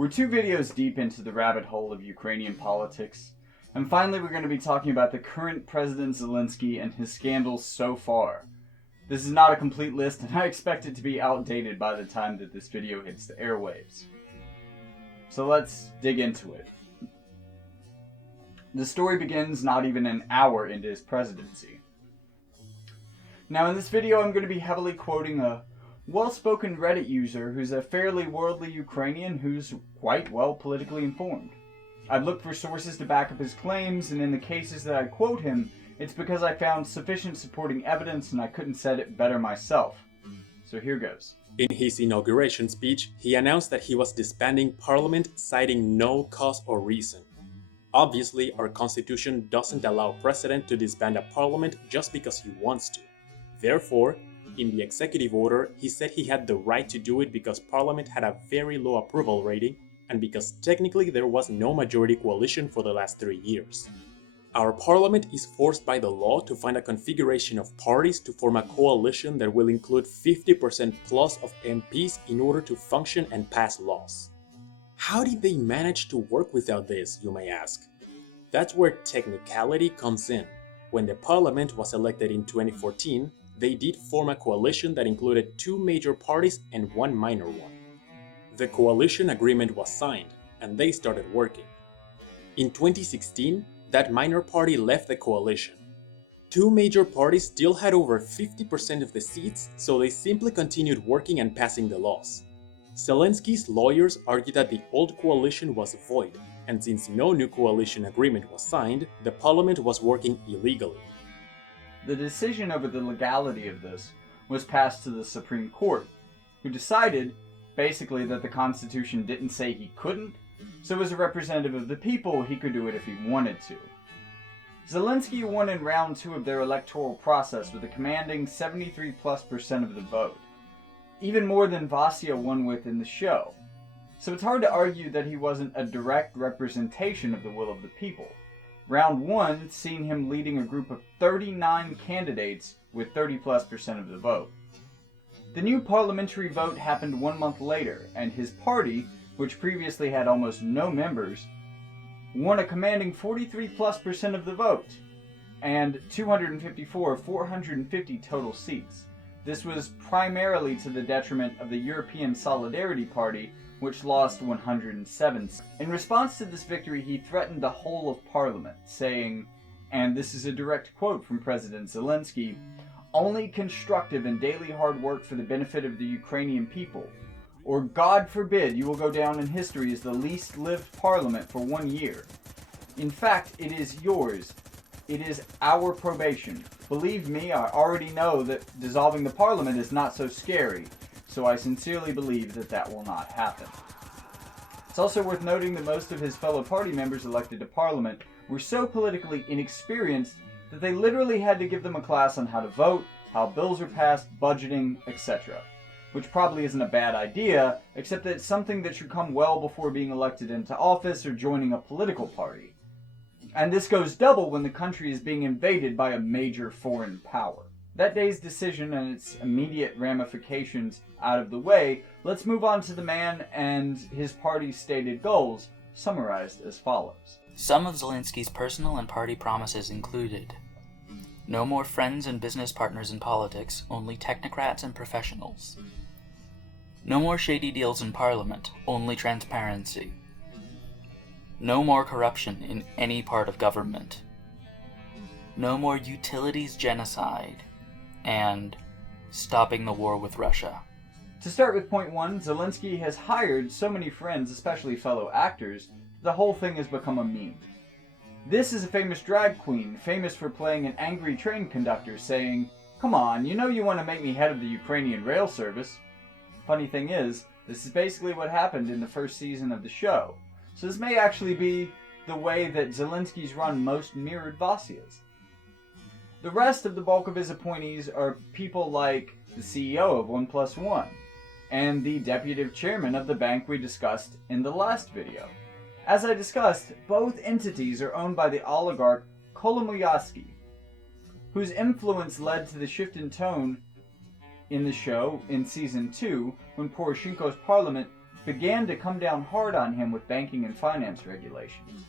We're 2 videos deep into the rabbit hole of Ukrainian politics, and finally we're going to be talking about the current President Zelensky and his scandals so far. This is not a complete list, and I expect it to be outdated by the time that this video hits the airwaves. So let's dig into it. The story begins not even an hour into his presidency. Now in this video I'm going to be heavily quoting a well-spoken Reddit user who's a fairly worldly Ukrainian who's quite well politically informed. I've looked for sources to back up his claims, and in the cases that I quote him, it's because I found sufficient supporting evidence and I couldn't said it better myself. So here goes. In his inauguration speech, he announced that he was disbanding parliament, citing no cause or reason. Obviously, our constitution doesn't allow president to disband a parliament just because he wants to. Therefore, in the executive order, he said he had the right to do it because parliament had a very low approval rating and because technically there was no majority coalition for the last 3 years. Our parliament is forced by the law to find a configuration of parties to form a coalition that will include 50% plus of MPs in order to function and pass laws. How did they manage to work without this, you may ask? That's where technicality comes in. When the parliament was elected in 2014, they did form a coalition that included 2 major parties and 1 minor one. The coalition agreement was signed, and they started working. In 2016, that minor party left the coalition. 2 major parties still had over 50% of the seats, so they simply continued working and passing the laws. Zelensky's lawyers argued that the old coalition was void, and since no new coalition agreement was signed, the parliament was working illegally. The decision over the legality of this was passed to the Supreme Court, who decided, basically, that the Constitution didn't say he couldn't, so as a representative of the people, he could do it if he wanted to. Zelensky won in round 2 of their electoral process with a commanding 73+% of the vote, even more than Vasya won with in the show. So it's hard to argue that he wasn't a direct representation of the will of the people. Round 1 seen him leading a group of 39 candidates with 30+% of the vote. The new parliamentary vote happened 1 month later, and his party, which previously had almost no members, won a commanding 43+% of the vote, and 254 of 450 total seats. This was primarily to the detriment of the European Solidarity Party, which lost 107. In response to this victory, he threatened the whole of Parliament, saying, and this is a direct quote from President Zelensky, "Only constructive and daily hard work for the benefit of the Ukrainian people, or God forbid you will go down in history as the least lived parliament for 1 year. In fact, it is yours. It is our probation. Believe me, I already know that dissolving the parliament is not so scary, so I sincerely believe that that will not happen." It's also worth noting that most of his fellow party members elected to parliament were so politically inexperienced that they literally had to give them a class on how to vote, how bills are passed, budgeting, etc. Which probably isn't a bad idea, except that it's something that should come well before being elected into office or joining a political party. And this goes double when the country is being invaded by a major foreign power. That day's decision and its immediate ramifications out of the way, let's move on to the man and his party's stated goals, summarized as follows. Some of Zelensky's personal and party promises included: no more friends and business partners in politics, only technocrats and professionals. No more shady deals in parliament, only transparency. No more corruption in any part of government. No more utilities genocide. And stopping the war with Russia. To start with point 1, Zelensky has hired so many friends, especially fellow actors, the whole thing has become a meme. This is a famous drag queen, famous for playing an angry train conductor, saying, "Come on, you know you want to make me head of the Ukrainian rail service." Funny thing is, this is basically what happened in the first season of the show, so this may actually be the way that Zelensky's run most mirrored Vasya's. The rest of the bulk of his appointees are people like the CEO of 1+1 and the deputy chairman of the bank we discussed in the last video. As I discussed, both entities are owned by the oligarch Kolomoyskyi, whose influence led to the shift in tone in the show in Season 2 when Poroshenko's parliament began to come down hard on him with banking and finance regulations.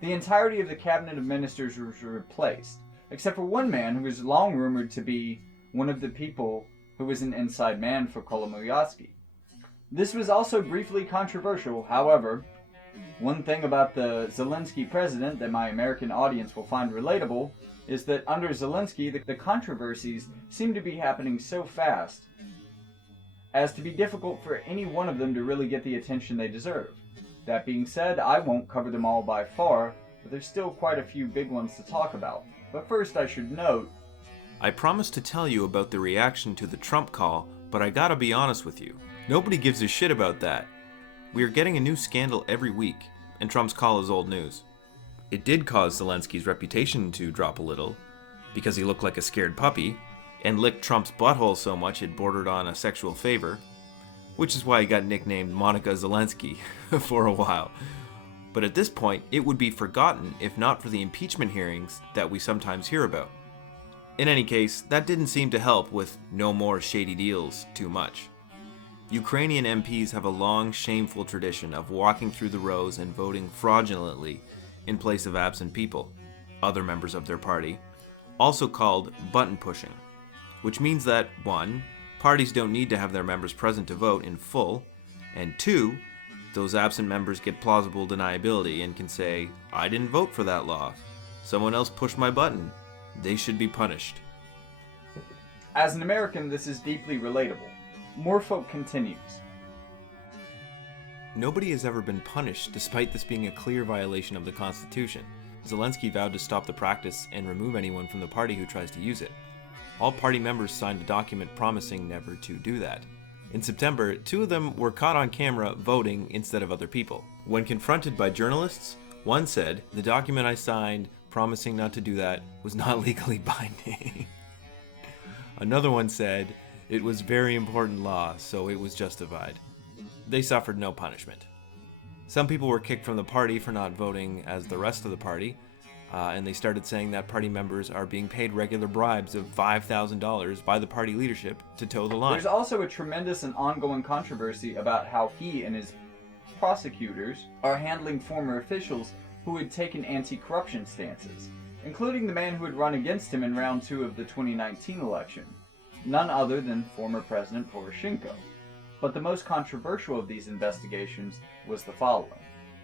The entirety of the cabinet of ministers was replaced, except for one man who was long rumored to be one of the people who was an inside man for Kolomoyskyi. This was also briefly controversial. However, one thing about the Zelensky president that my American audience will find relatable is that under Zelensky, the controversies seem to be happening so fast as to be difficult for any one of them to really get the attention they deserve. That being said, I won't cover them all by far, but there's still quite a few big ones to talk about. But first I should note, I promised to tell you about the reaction to the Trump call, but I gotta be honest with you. Nobody gives a shit about that. We are getting a new scandal every week, and Trump's call is old news. It did cause Zelensky's reputation to drop a little, because he looked like a scared puppy, and licked Trump's butthole so much it bordered on a sexual favor, which is why he got nicknamed Monica Zelensky for a while. But at this point, it would be forgotten if not for the impeachment hearings that we sometimes hear about. In any case, that didn't seem to help with no more shady deals too much. Ukrainian MPs have a long, shameful tradition of walking through the rows and voting fraudulently in place of absent people, other members of their party, also called button pushing, which means that 1. Parties don't need to have their members present to vote in full, and 2. Those absent members get plausible deniability and can say, I didn't vote for that law. Someone else pushed my button. They should be punished. as an American, this is deeply relatable. Moorfolk continues. Nobody has ever been punished, despite this being a clear violation of the Constitution. Zelensky vowed to stop the practice and remove anyone from the party who tries to use it. All party members signed a document promising never to do that. In September, 2 of them were caught on camera voting instead of other people. When confronted by journalists, one said, "The document I signed promising not to do that was not legally binding." Another one said, "It was very important law, so it was justified." They suffered no punishment. Some people were kicked from the party for not voting as the rest of the party, and they started saying that party members are being paid regular bribes of $5,000 by the party leadership to toe the line. There's also a tremendous and ongoing controversy about how he and his prosecutors are handling former officials who had taken anti-corruption stances, including the man who had run against him in round 2 of the 2019 election, none other than former President Poroshenko. But the most controversial of these investigations was the following.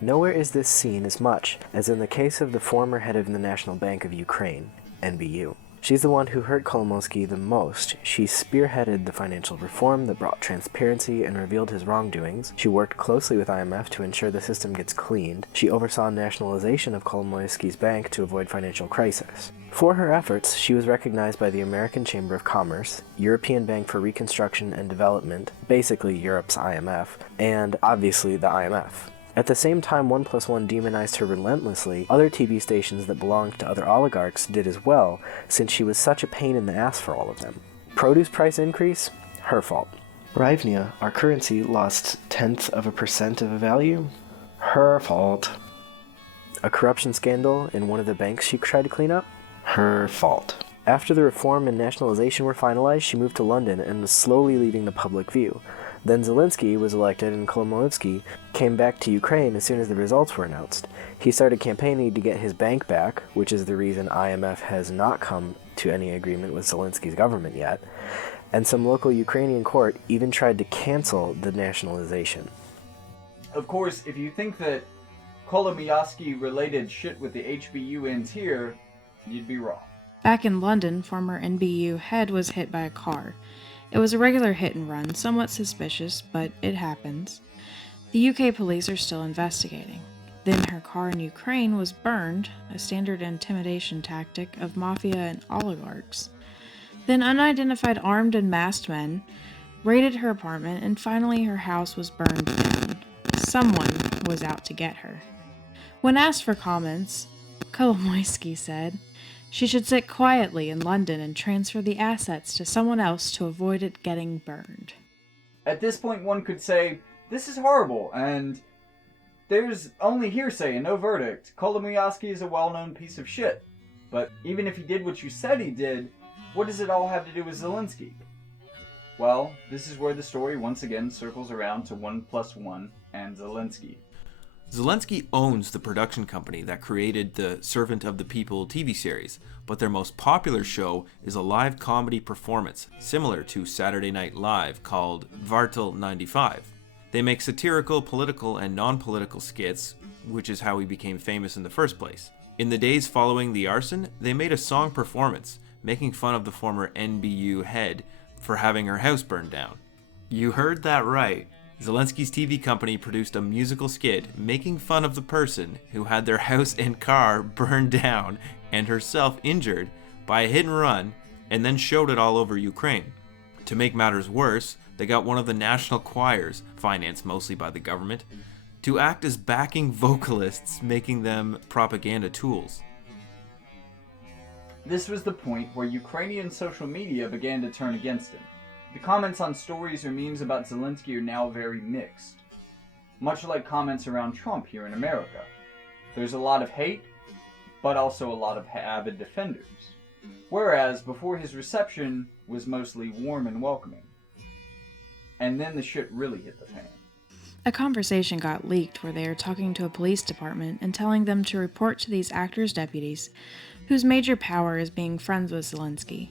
Nowhere is this seen as much as in the case of the former head of the National Bank of Ukraine, NBU. She's the one who hurt Kolomoyskyi the most. She spearheaded the financial reform that brought transparency and revealed his wrongdoings. She worked closely with IMF to ensure the system gets cleaned. She oversaw nationalization of Kolomoyskyi's bank to avoid financial crisis. For her efforts, she was recognized by the American Chamber of Commerce, European Bank for Reconstruction and Development, basically Europe's IMF, and obviously the IMF. At the same time 1+1 demonized her relentlessly, other TV stations that belonged to other oligarchs did as well, since she was such a pain in the ass for all of them. Produce price increase? Her fault. Hryvnia, our currency, lost 0.1% of a value? Her fault. A corruption scandal in one of the banks she tried to clean up? Her fault. After the reform and nationalization were finalized, she moved to London and was slowly leaving the public view. Then Zelensky was elected and Kolomoyskyi came back to Ukraine as soon as the results were announced. He started campaigning to get his bank back, which is the reason IMF has not come to any agreement with Zelensky's government yet, and some local Ukrainian court even tried to cancel the nationalization. Of course, if you think that Kolomoyskyi related shit with the HBU ends here, you'd be wrong. Back in London, former NBU head was hit by a car. It was a regular hit and run, somewhat suspicious, but it happens. The UK police are still investigating. Then her car in Ukraine was burned, a standard intimidation tactic of mafia and oligarchs. Then unidentified armed and masked men raided her apartment, and finally her house was burned down. Someone was out to get her. When asked for comments, Kolomoyskyi said she should sit quietly in London and transfer the assets to someone else to avoid it getting burned. At this point, one could say, this is horrible, and there's only hearsay and no verdict. Kolomoyskyi is a well-known piece of shit. But even if he did what you said he did, what does it all have to do with Zelensky? Well, this is where the story once again circles around to 1+1 and Zelensky. Zelensky owns the production company that created the Servant of the People TV series, but their most popular show is a live comedy performance similar to Saturday Night Live called Vartel 95. They make satirical, political, and non-political skits, which is how he became famous in the first place. In the days following the arson, they made a song performance, making fun of the former NBU head for having her house burned down. You heard that right. Zelensky's TV company produced a musical skit making fun of the person who had their house and car burned down and herself injured by a hit and run, and then showed it all over Ukraine. To make matters worse, they got one of the national choirs, financed mostly by the government, to act as backing vocalists, making them propaganda tools. This was the point where Ukrainian social media began to turn against him. The comments on stories or memes about Zelensky are now very mixed. Much like comments around Trump here in America. There's a lot of hate, but also a lot of avid defenders. Whereas before his reception was mostly warm and welcoming. And then the shit really hit the fan. A conversation got leaked where they are talking to a police department and telling them to report to these actors' deputies, whose major power is being friends with Zelensky,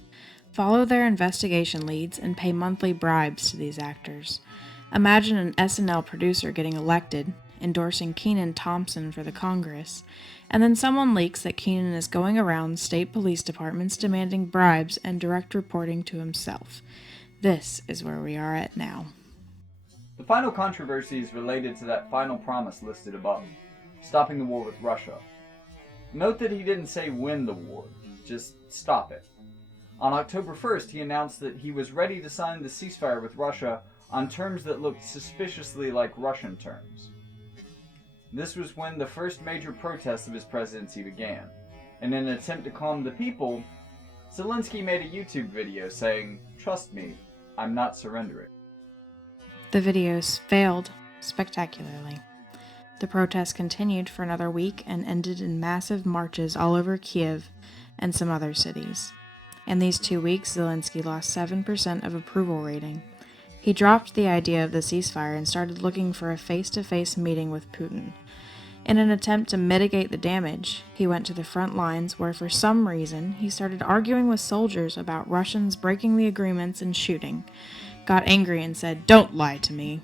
follow their investigation leads, and pay monthly bribes to these actors. Imagine an SNL producer getting elected, endorsing Kenan Thompson for the Congress, and then someone leaks that Kenan is going around state police departments demanding bribes and direct reporting to himself. This is where we are at now. The final controversy is related to that final promise listed above, stopping the war with Russia. Note that he didn't say win the war, just stop it. On October 1st, he announced that he was ready to sign the ceasefire with Russia on terms that looked suspiciously like Russian terms. This was when the first major protests of his presidency began. In an attempt to calm the people, Zelensky made a YouTube video saying, "Trust me, I'm not surrendering." The videos failed spectacularly. The protests continued for another week and ended in massive marches all over Kiev and some other cities. In these 2 weeks, Zelensky lost 7% of approval rating. He dropped the idea of the ceasefire and started looking for a face-to-face meeting with Putin. In an attempt to mitigate the damage, he went to the front lines where for some reason he started arguing with soldiers about Russians breaking the agreements and shooting, got angry and said, "Don't lie to me.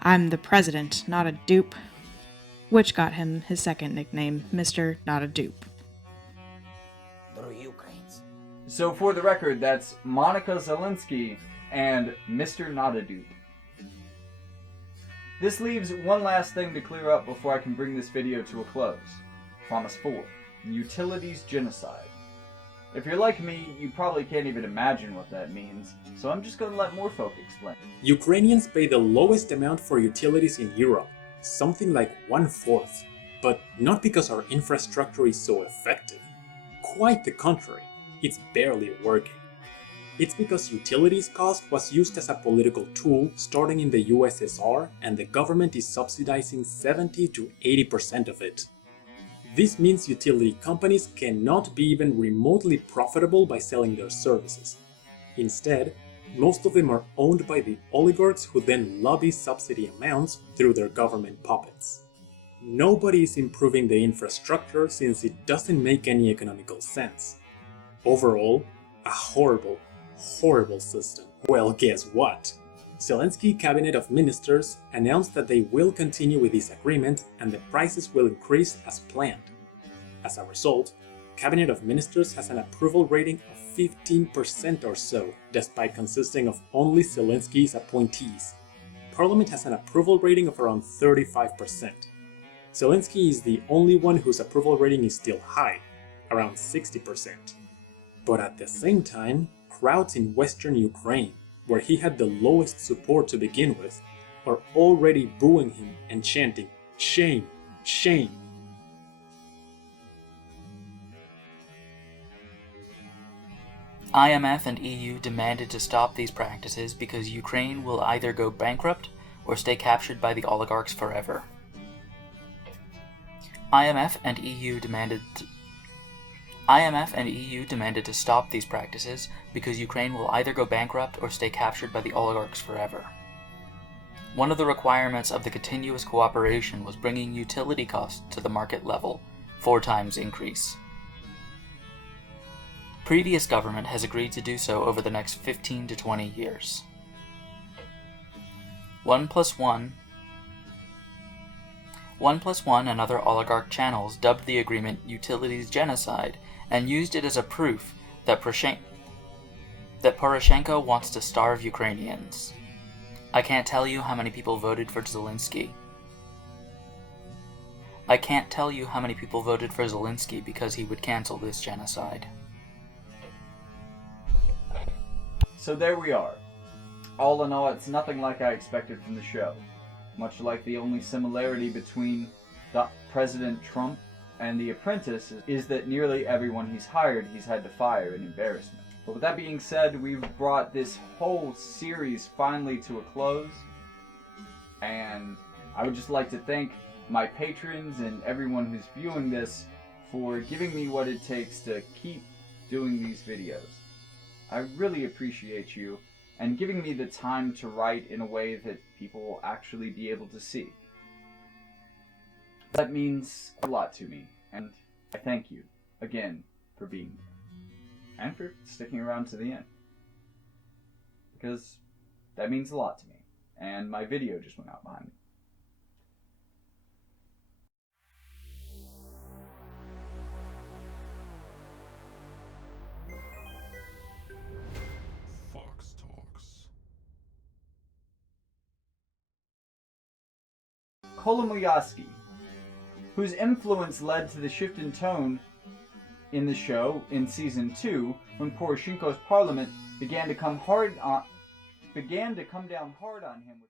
I'm the president, not a dupe," which got him his second nickname, Mr. Not a Dupe. So for the record, that's Monica Zelensky and Mr. Not a Dupe. This leaves one last thing to clear up before I can bring this video to a close. Promise 4. Utilities genocide. If you're like me, you probably can't even imagine what that means, so I'm just going to let more folk explain. Ukrainians pay the lowest amount for utilities in Europe, something like 1/4, but not because our infrastructure is so effective. Quite the contrary, it's barely working. It's because utilities cost was used as a political tool starting in the USSR, and the government is subsidizing 70 to 80% of it. This means utility companies cannot be even remotely profitable by selling their services. Instead, most of them are owned by the oligarchs who then lobby subsidy amounts through their government puppets. Nobody is improving the infrastructure since it doesn't make any economical sense. Overall, a horrible system. Well, guess what? Zelensky Cabinet of Ministers announced that they will continue with this agreement and the prices will increase as planned. As a result, Cabinet of Ministers has an approval rating of 15% or so, despite consisting of only Zelensky's appointees. Parliament has an approval rating of around 35%. Zelensky is the only one whose approval rating is still high, around 60%. But at the same time, crowds in western Ukraine, where he had the lowest support to begin with, are already booing him and chanting, "Shame, shame." IMF and EU demanded to stop these practices because Ukraine will either go bankrupt or stay captured by the oligarchs forever. IMF and EU demanded to stop these practices because Ukraine will either go bankrupt or stay captured by the oligarchs forever. One of the requirements of the continuous cooperation was bringing utility costs to the market level, 4 times increase. Previous government has agreed to do so over the next 15 to 20 years. 1+1 and other oligarch channels dubbed the agreement Utilities Genocide and used it as a proof that Poroshenko wants to starve Ukrainians. I can't tell you how many people voted for Zelensky. I can't tell you how many people voted for Zelensky because he would cancel this genocide. So there we are. All in all, it's nothing like I expected from the show. Much like the only similarity between President Trump and The Apprentice is that nearly everyone he's hired he's had to fire in embarrassment. But with that being said, we've brought this whole series finally to a close. And I would just like to thank my patrons and everyone who's viewing this for giving me what it takes to keep doing these videos. I really appreciate you and giving me the time to write in a way that people will actually be able to see. That means a lot to me, and I thank you again for being there and for sticking around to the end, because that means a lot to me. And my video just went out behind me. Kolomoyskyi, whose influence led to the shift in tone in the show in Season 2 when Poroshenko's parliament began to come down hard on him.